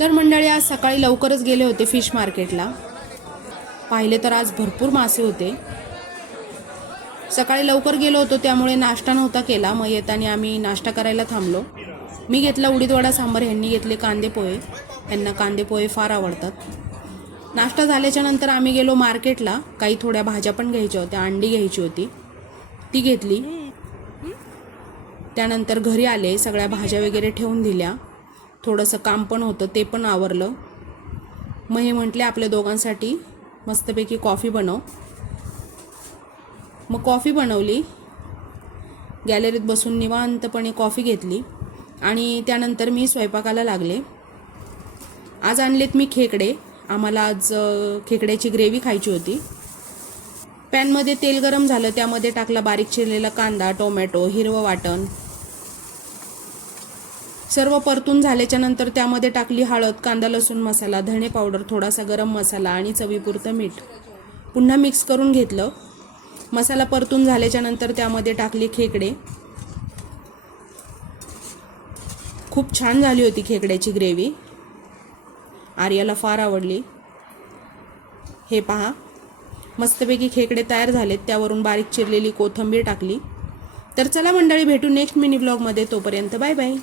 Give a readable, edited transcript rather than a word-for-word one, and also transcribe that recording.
तर मंडळी आज सकाळी लवकरच गेले होते फिश मार्केटला. पाहिले तर आज भरपूर मासे होते. सकाळी लवकर गेलो होतो त्यामुळे नाश्ता नव्हता केला. मग येताना आम्ही नाश्ता करायला थांबलो. मी घेतला उडीद वडा सांबार, ह्यांनी घेतले कांदे पोहे. यांना कांदे पोहे फार आवडतात. नाश्ता झाल्याच्या नंतर आम्ही गेलो मार्केटला. काही थोड्या भाज्या पण घ्यायच्या होत्या, अंडी घ्यायची होती, ती घेतली. त्यानंतर घरी आले, सगळ्या भाज्या वगैरे ठेवून दिल्या. थोडंसं काम पण होतं, ते पण आवरलं. मग हे म्हटले आपल्या दोघांसाठी मस्तपैकी कॉफी बनव. मग कॉफी बनवली. गॅलरीत बसून निवांतपणे कॉफी घेतली आणि त्यानंतर मी स्वयंपाकाला लागले. आज आणलेत मी खेकडे. आम्हाला आज खेकड्याची ग्रेव्ही खायची होती. पॅनमध्ये तेल गरम झालं, त्यामध्ये टाकला बारीक चिरलेला कांदा, टोमॅटो, हिरवं वाटण. सर्व परतून झाल्याच्या नंतर त्यामध्ये टाकली हळद, कांदा लसूण मसाला, धणे पावडर, थोडासा गरम मसाला आणि चवीपुरतं मीठ. पुन्हा मिक्स करून घेतलं. मसाला परतून झाल्याच्या नंतर त्यामध्ये टाकली खेकडे. खूप छान झाली होती खेकड्याची ग्रेव्ही. आर्याला फार आवडली. हे पहा, मस्तपैकी खेकडे तयार झालेत. त्यावरून बारीक चिरलेली कोथिंबीर टाकली. तर चला मंडळी, भेटू नेक्स्ट मिनी व्लॉगमध्ये. तोपर्यंत बाय बाय.